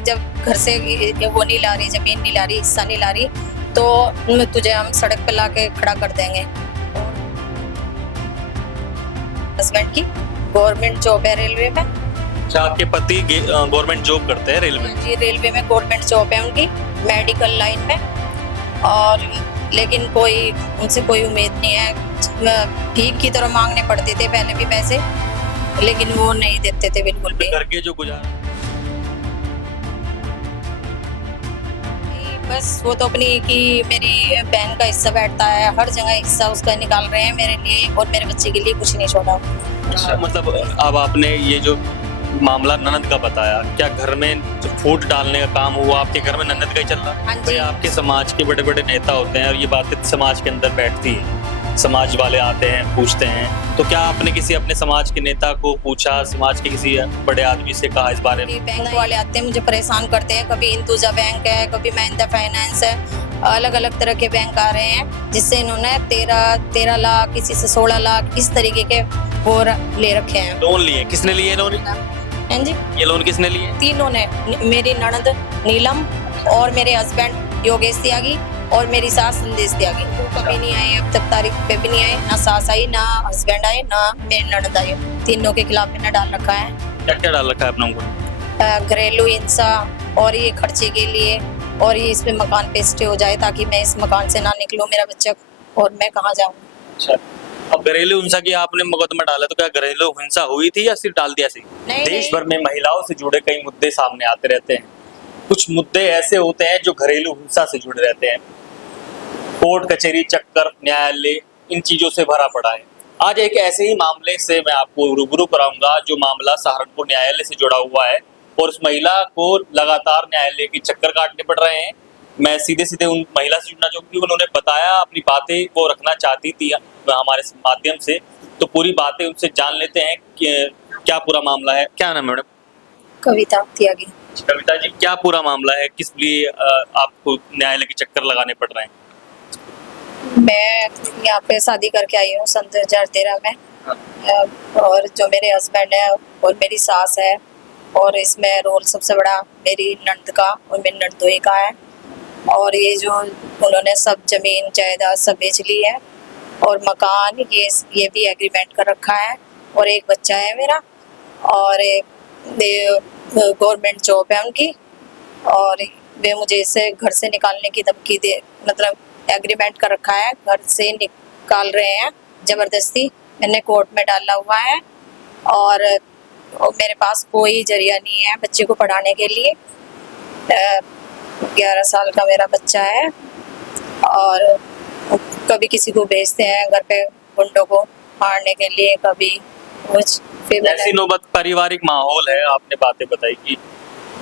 जब घर से वो नहीं ला रही, जमीन नहीं ला रही, हिस्सा नहीं ला रही, तो तुझे हम सड़क पे लाके खड़ा कर देंगे। हस्बैंड की गवर्नमेंट जॉब है रेलवे में। अच्छा, आपके पति गवर्नमेंट जॉब करते हैं रेलवे में? जी, रेलवे में गवर्नमेंट जॉब है उनकी, मेडिकल लाइन में। और लेकिन कोई उनसे कोई उम्मीद नहीं है। भीख की तरह मांगने पड़ते थे पहले भी पैसे, लेकिन वो नहीं देते थे बिल्कुल भी। घर के जो गुजारा, बस वो तो अपनी कि मेरी बहन का हिस्सा बैठता है, हर जगह हिस्सा उसका निकाल रहे हैं मेरे लिए, और मेरे बच्चे के लिए कुछ नहीं छोड़ा। अच्छा, मतलब अब आपने ये जो मामला ननद का बताया, क्या घर में जो फूट डालने का काम हुआ आपके घर में ननद का ही चल रहा है? हाँ जी। भाई, आपके समाज के बड़े बड़े नेता होते हैं और ये बातें समाज के अंदर बैठती है, समाज वाले आते हैं पूछते हैं, तो क्या आपने किसी अपने समाज के नेता को पूछा, समाज के किसी बड़े आदमी से कहा इस बारे में? बैंक वाले आते हैं, मुझे परेशान करते हैं। कभी इंतुजा बैंक है, कभी महिंद्रा फाइनेंस है, अलग अलग तरह के बैंक आ रहे हैं, जिससे इन्होंने 13 लाख, किसी से 16 लाख इस तरीके के वो ले रखे हैं। लोन लिए? किसने लिए लोन? हैं जी, ये लोन किसने लिए? तीनों ने, मेरी ननद नीलम और मेरे हस्बैंड योगेश त्यागी और मेरी सास संदेश त्यागी। वो कभी नहीं आए, अब तक तारीख पे भी नहीं आए। ना सास आई, ना हस्बैंड आए, ना मेरी ननद आई। तीनों के खिलाफ इन्हें डाल रखा है। क्या क्या डाल रखा है अपना उनको? घरेलू हिंसा, और ये खर्चे के लिए, और ये इसमें मकान पे स्टे हो जाए ताकि मैं इस मकान से ना निकलूं, मेरा बच्चा, और मैं कहाँ जाऊँ। अच्छा, अब घरेलू हिंसा की आपने मुकदमा डाला, तो क्या घरेलू हिंसा हुई थी या सिर्फ डाल दिया सी? देश भर में महिलाओं से जुड़े कई मुद्दे सामने आते रहते हैं। कुछ मुद्दे ऐसे होते हैं जो घरेलू हिंसा से जुड़े रहते हैं। कोर्ट कचहरी चक्कर, न्यायालय, इन चीजों से भरा पड़ा है। आज एक ऐसे ही मामले से मैं आपको रूबरू कराऊंगा जो मामला सहारनपुर न्यायालय से जुड़ा हुआ है, और उस महिला को लगातार न्यायालय के चक्कर काटने पड़ रहे हैं। मैं सीधे सीधे उन महिला से जुड़ना चाहूंगी। उन्होंने बताया, अपनी बातें वो रखना चाहती थी हमारे माध्यम से, तो पूरी बातें उनसे जान लेते हैं कि क्या पूरा मामला है। क्या नाम है मैडम? कविता त्यागी। कविता जी, क्या पूरा मामला है, किस लिए आपको न्यायालय के चक्कर लगाने पड़ रहे हैं? मैं यहाँ पे शादी करके आई हूँ सन 2013 में। और जो मेरे हस्बैंड है और मेरी सास है, और इसमें रोल सबसे बड़ा मेरी ननद का और मेरी ननदोई का है। और ये जो उन्होंने सब जमीन जायदाद सब बेच ली है, और मकान ये भी एग्रीमेंट कर रखा है, और एक बच्चा है मेरा, और गवर्नमेंट जॉब है उनकी, और वे मुझे इसे घर से निकालने की धमकी दे, मतलब एग्रीमेंट कर रखा है, घर से निकाल रहे हैं जबरदस्ती। मैंने कोर्ट में डाला हुआ है, और मेरे पास कोई जरिया नहीं है बच्चे को पढ़ाने के लिए। 11 साल का मेरा बच्चा है, और कभी किसी को भेजते हैं घर पे गुंडों को मारने के लिए, कभी कुछ। ऐसी नौबत, पारिवारिक माहौल है, आपने बातें बताई कि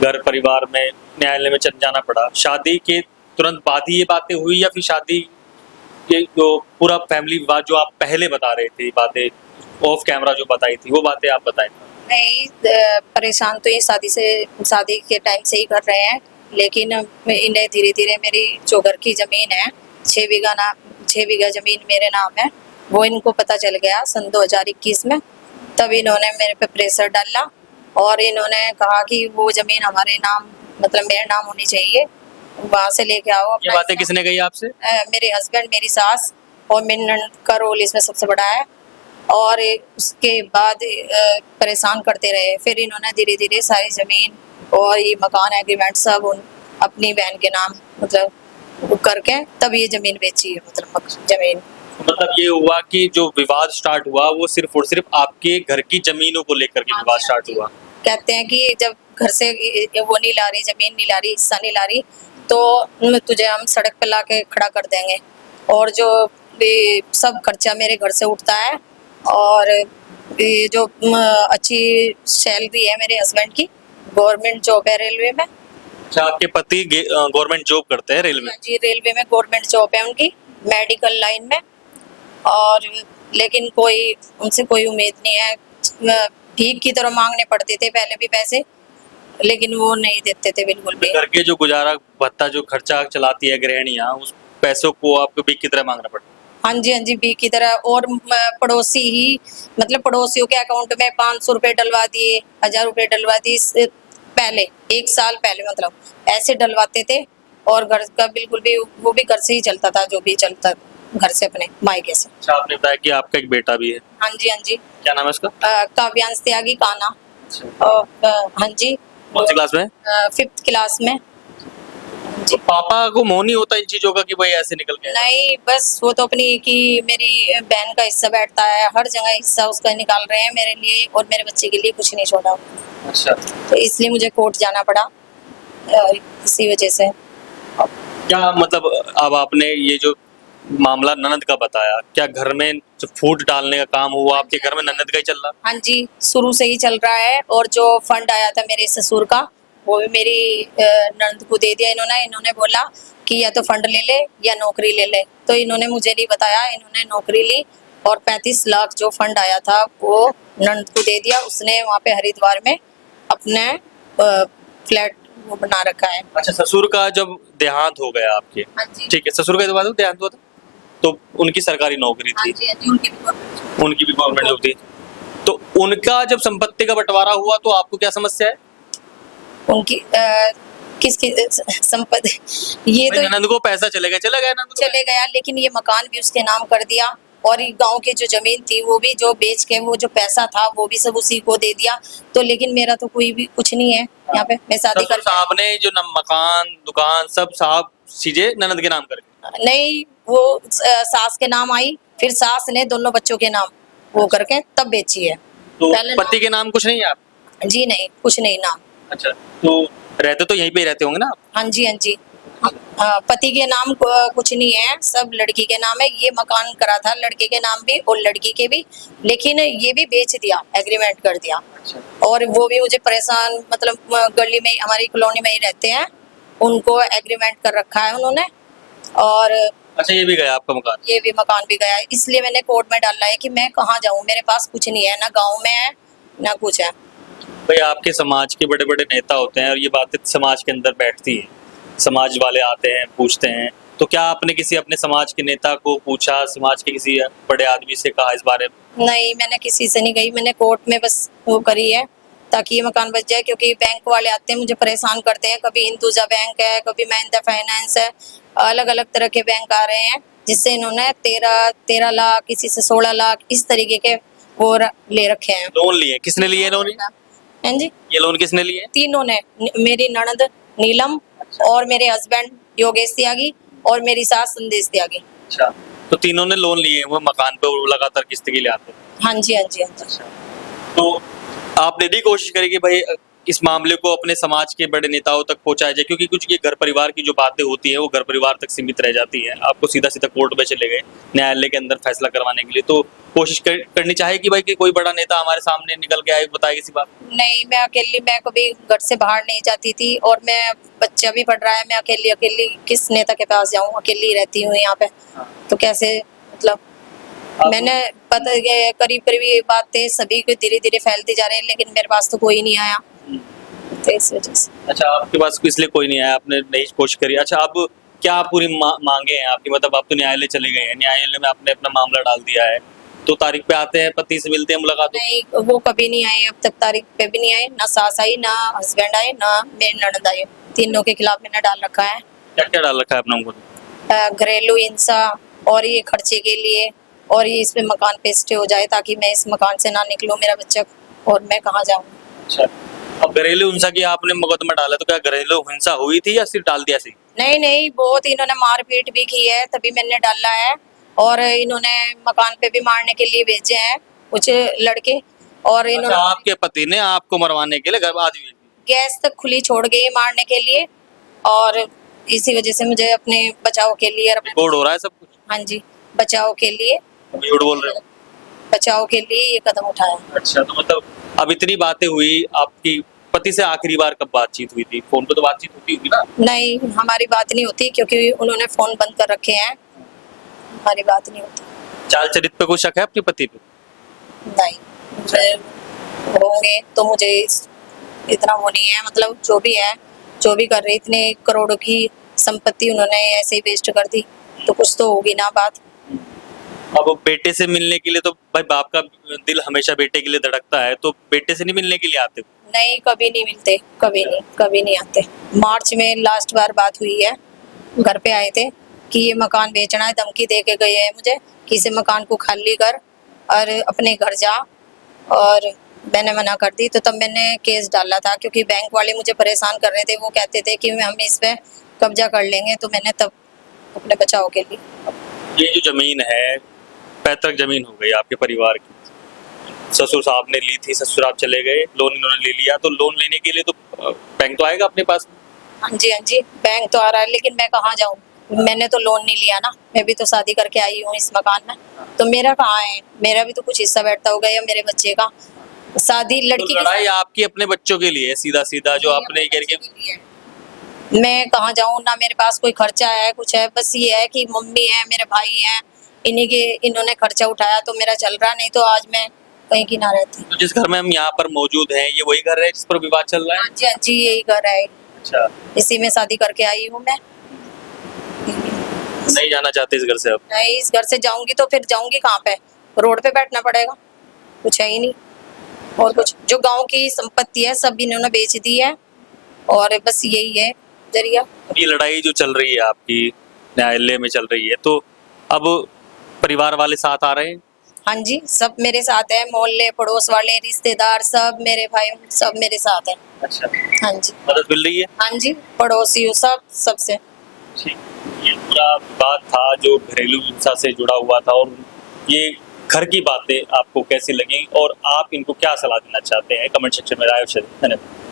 घर परिवार में न्यायालय में चल जाना पड़ा। शादी के तुरंत बाद ही ये बातें हुई, या फिर शादी के जो पूरा फैमिली विवाद जो आप पहले बता रहे थे, बातें ऑफ कैमरा जो बताई थी, वो बातें आप बताएं? नहीं, परेशान तो ये शादी के टाइम से ही कर रहे हैं, लेकिन इन्हें धीरे धीरे मेरी जो घर की जमीन है 6 बीघा जमीन मेरे नाम है, वो इनको पता चल गया सन 2021 में। तब इन्होंने मेरे पे प्रेशर डाला, और इन्होंने कहा कि वो जमीन हमारे नाम, मतलब मेरे नाम होनी चाहिए, वहाँ से लेके आओ। ये बातें किसने कही आपसे? मेरे हस्बैंड, मेरी सास और मेरी ननद का रोल इसमें सबसे बड़ा है। और उसके बाद परेशान करते रहे। फिर इन्होंने धीरे धीरे सारी जमीन और ये मकान एग्रीमेंट सब अपनी बहन के नाम मतलब करके तब ये जमीन बेची है, मतलब जमीन। मतलब ये हुआ कि जो विवाद स्टार्ट हुआ वो सिर्फ और सिर्फ आपके घर की जमीनों को लेकर के विवाद स्टार्ट हुआ। कहते हैं कि जब घर से वो नहीं ला रही, जमीन नहीं ला रही, हिस्सा नहीं ला रही, तो तुझे हम सड़क पे ला के खड़ा कर देंगे, और जो सब खर्चा मेरे घर से उठता है, और ये जो अच्छी सैलरी है मेरे हस्बैंड की, गवर्नमेंट जॉब है रेलवे में। अच्छा, आपके पति गवर्नमेंट जॉब करते हैं रेलवे? जी, रेलवे में गवर्नमेंट जॉब है उनकी, मेडिकल लाइन में। और लेकिन कोई उनसे कोई उम्मीद नहीं है। भीख की तरह मांगने पड़ते थे पहले भी पैसे, लेकिन वो नहीं देते थे बिल्कुल भी। घर के जो गुजारा भत्ता जो खर्चा चलाती है गृहिणियां, उस पैसों को आपको भीख की तरह मांगना पड़ता है? हाँ जी, हाँ जी, भीख की तरह। और पड़ोसी ही, मतलब पड़ोसियों के अकाउंट में 500 रुपए डलवा दिए, 1000 रुपए डलवा दिए, पहले 1 साल पहले मतलब ऐसे डलवाते थे। और घर का बिल्कुल भी वो भी घर से ही चलता था, जो भी चलता घर से अपने मायके से। अच्छा, आपने बताया कि आपका एक बेटा भी है, हाँ जी, हाँ जी। क्या नाम है उसका? काव्यांश त्यागी काना। अच्छा। और हाँ जी, कौन सी क्लास में? 5th क्लास में। तो पापा को मोह नहीं होता इन चीजों का कि भाई ऐसे निकल गए? नहीं, बस वो तो अपनी कि मेरी बहन का हिस्सा बैठता है, हर जगह हिस्सा उसका निकाल रहे हैं मेरे लिए, और मेरे बच्चे के लिए कुछ नहीं छोड़ा। अच्छा, तो इसलिए मुझे कोर्ट जाना पड़ा, इसी वजह से। क्या मतलब अब आपने ये जो मामला ननद का बताया, क्या घर में जो फूट डालने का काम हुआ आपके घर में ननद का ही चल रहा? हाँ जी, शुरू से ही चल रहा है। और जो फंड आया था मेरे ससुर का, वो भी मेरी ननद को दे दिया इन्होंने। इन्होंने बोला कि या तो फंड ले ले या नौकरी ले ले, तो इन्होंने मुझे नहीं बताया, इन्होंने नौकरी ली। और 35 लाख जो फंड आया था वो ननद को दे दिया। उसने वहाँ पे हरिद्वार में अपने फ्लैट वो बना रखा है। अच्छा, ससुर का जब देहांत हो गया आपके, हाँ जी, ठीक है, ससुर का बाद देहांत हुआ था, तो उनकी सरकारी नौकरी हाँ थी, जी, हाँ जी, उनकी भी गवर्नमेंट जॉब थी, तो उनका जब संपत्ति का बंटवारा हुआ तो आपको क्या समस्या है? उनकी किसकी संपत्ति, ये भाई तो ननद को पैसा चले गया ननद को। चले गया, लेकिन ये मकान भी उसके नाम कर दिया। और ये गांव की जो जमीन थी वो भी जो बेच के वो जो पैसा था वो भी सब उसी को दे दिया। तो लेकिन मेरा तो कोई भी कुछ नहीं है यहाँ पे, मैं शादी ससुर कर साहब ने जो न मकान दुकान सब साहब चीजें ननद के नाम कर? नहीं, वो सास के नाम आई, फिर सास ने दोनों बच्चों के नाम वो करके तब बेची है। तो पहले पति के नाम कुछ नहीं है आप? जी नहीं, कुछ नहीं नाम। अच्छा, तो रहते तो यहीं पे ही रहते होंगे ना आप? हाँ जी, हाँ जी। पति के नाम कुछ नहीं है, सब लड़की के नाम है। ये मकान करा था लड़के के नाम भी और लड़की के भी, लेकिन ये भी बेच दिया, एग्रीमेंट कर दिया। अच्छा, और वो भी मुझे परेशान, मतलब गली में हमारी कॉलोनी में ही रहते हैं, उनको एग्रीमेंट कर रखा है उन्होंने। और अच्छा, ये भी गया आपका मकान? ये भी मकान भी गया है, इसलिए मैंने कोर्ट में डाला है कि मैं कहाँ जाऊँ, मेरे पास कुछ नहीं है, ना गाँव में है ना कुछ है। भाई आपके समाज के बड़े बड़े नेता होते हैं और ये बातें समाज के अंदर बैठती है, समाज वाले आते हैं पूछते हैं, तो क्या आपने किसी अपने समाज के नेता को पूछा, समाज के किसी बड़े आदमी से कहा इस बारे में? नहीं, मैंने किसी से नहीं गई, मैंने कोर्ट में बस वो करी है ताकि ये मकान बच जाए। क्योंकि बैंक वाले आते हैं मुझे परेशान करते हैं, कभी हिंदुजा बैंक है, कभी महिंद्रा फाइनेंस है, अलग अलग तरह के बैंक आ रहे हैं, जिससे इन्होंने 13 लाख, किसी से 16 लाख इस तरीके के वो ले रखे हैं। लोन लिए? किसने लिए लोन? हाँ जी, ये लोन किसने लिए? तीनों ने, मेरी ननद नीलम और मेरे हस्बैंड योगेश त्यागी और मेरी सास संदेश त्यागी। अच्छा, तो तीनों ने लोन लिए वो मकान पे वो लगातार किस्त के लिए आते हैं? हाँ जी, हाँ जी, हाँ जी। तो आपने भी कोशिश करी कि भाई इस मामले को अपने समाज के बड़े नेताओं तक पहुंचाया जाए, क्योंकि कुछ ये घर परिवार की जो बातें होती है वो घर परिवार तक सीमित रह जाती है, आपको सीधा सीधा कोर्ट में चले गए न्यायालय के अंदर फैसला करवाने के लिए, तो कोशिश करनी चाहिए कि भाई कि कोई बड़ा नेता हमारे सामने निकल के आए, बताए किसी बात? नहीं, मैं अकेली, मैं कभी घर से बाहर नहीं जाती थी, और मैं बच्चा भी पढ़ रहा है, मैं अकेली अकेली किस नेता के पास जाऊं, अकेली रहती हूँ यहाँ पे। हाँ। तो कैसे, मतलब मैंने पता करीब करीब ये बातें सभी को धीरे धीरे फैलती जा रही है, लेकिन मेरे पास तो कोई नहीं आया, तो इस वजह से। अच्छा, आपके पास इसलिए कोई नहीं आया, आपने नहीं कोशिश करी। अच्छा, अब क्या पूरी मांगे हैं आपकी, मतलब आप तो न्यायालय चले गए हैं, न्यायालय में आपने अपना मामला डाल दिया है, तो तारीख पे आते हैं, पति से मिलते हैं, मुलाकात? नहीं, वो कभी नहीं आए, अब तक तारीख पे भी नहीं आए, ना सास आई, ना हस्बैंड आए, ना मेरी ननद आई। तीनों के खिलाफ मैंने डाल रखा है। क्या क्या डाल रखा है अपना उनको? घरेलू हिंसा, और ये खर्चे के लिए, और ये इसमें मकान पे स्टे हो जाए ताकि मैं इस मकान से ना निकलूं, मेरा बच्चा, और मैं कहाँ जाऊँ। अच्छा, अब घरेलू हिंसा की आपने मुकदमा डाला, तो क्या घरेलू हिंसा हुई थी या सिर्फ डाल दिया सी? नहीं नहीं, बहुत इन्होंने मारपीट भी की है, तभी मैंने डाला है। और इन्होंने मकान पे भी मारने के लिए भेजे हैं कुछ लड़के। और अच्छा, इन्होंने आपके पति ने आपको मरवाने के लिए घर आज भी? गैस तक खुली छोड़ गई मारने के लिए, और इसी वजह से मुझे अपने बचाव के लिए और अपने, रिकॉर्ड हो रहा है सब कुछ? हाँ जी, बचाव के लिए, झूठ बोल रहे हो? बचाव के लिए ये कदम उठाया। अच्छा, तो मतलब अब इतनी बातें हुई, आपकी पति से आखिरी बार कब बातचीत हुई थी? फोन पे तो बातचीत होती होगी ना? नहीं, हमारी बात नहीं होती, क्योंकि उन्होंने फोन बंद कर रखे हैं, हमारी बात नहीं होती। चाल चरित्र पे कोई शक है आपके पति पे? नहीं, मुझे होंगे तो मुझे इतना वो नहीं है, मतलब जो भी है, जो भी कर रहे, इतने करोड़ों की संपत्ति उन्होंने ऐसे ही वेस्ट कर दी, तो कुछ तो होगी ना बात। अब बेटे से मिलने के लिए तो भाई बाप का दिल हमेशा बेटे के लिए धड़कता है, तो बेटे से नहीं मिलने के लिए आते हो? नहीं, कभी नहीं मिलते, कभी नहीं आते। मार्च में लास्ट बार बात हुई है, घर पे आए थे कि ये मकान बेचना है, धमकी दे के गए हैं मुझे कि इसे मकान को खाली कर और अपने घर जा, और मैंने मना कर दी। तो तब मैंने केस डाला था, क्योंकि बैंक वाले मुझे परेशान कर रहे थे। वो कहते थे कि हम इस पे कब्जा कर लेंगे, तो मैंने तब अपने बचाव के लिए। ये जो जमीन है पैतृक जमीन हो गई आपके परिवार की, ससुर साहब ने ली थी, ससुर आप चले गए, लोन इन्होंने ले लिया, तो लोन लेने के लिए तो बैंक तो आएगा अपने पास। हाँ जी, बैंक तो आ रहा है, लेकिन मैं कहाँ जाऊँ? मैंने तो लोन नहीं लिया ना, मैं भी तो शादी करके आई हूँ इस मकान में, तो मेरा कहाँ है? मेरा भी तो कुछ हिस्सा बैठता होगा, या मेरे बच्चे का। शादी तो लड़की की लड़ाई आपकी अपने बच्चों के लिए सीधा सीधा जो आपने करके। मैं कहाँ जाऊँ? ना मेरे पास कोई खर्चा है, कुछ है। बस ये है कि मम्मी है, मेरे भाई हैं, इन्होंने खर्चा उठाया तो मेरा चल रहा, नहीं तो आज मैं कहीं की ना रहती। तो जिस घर में हम यहाँ पर मौजूद हैं ये वही घर है जिस पर विवाद चल रहा है? हाँ जी, यही घर है। अच्छा, इसी में शादी करके आई हूँ मैं। नहीं जाना चाहते इस घर से अब? नहीं, इस घर से जाऊंगी तो फिर जाऊंगी कहाँ पे? रोड पे बैठना पड़ेगा, कुछ है ही नहीं। और कुछ जो गांव की संपत्ति है सब इन्होंने बेच दी है, और बस यही है जरिया। अब ये लड़ाई जो चल रही है आपकी न्यायालय में चल रही है, तो अब परिवार वाले साथ आ रहे हैं? हाँ जी, सब मेरे साथ है, मोहल्ले पड़ोस वाले रिश्तेदार सब, मेरे भाई सब मेरे साथ है। अच्छा, हाँ जी, मदद मिल रही है? हाँ जी, पड़ोसी सब सबसे। ठीक। ये पूरा बात था जो घरेलू हिंसा से जुड़ा हुआ था, और ये घर की बातें आपको कैसी लगी और आप इनको क्या सलाह देना चाहते हैं? कमेंट सेक्शन में राय धन्यवाद।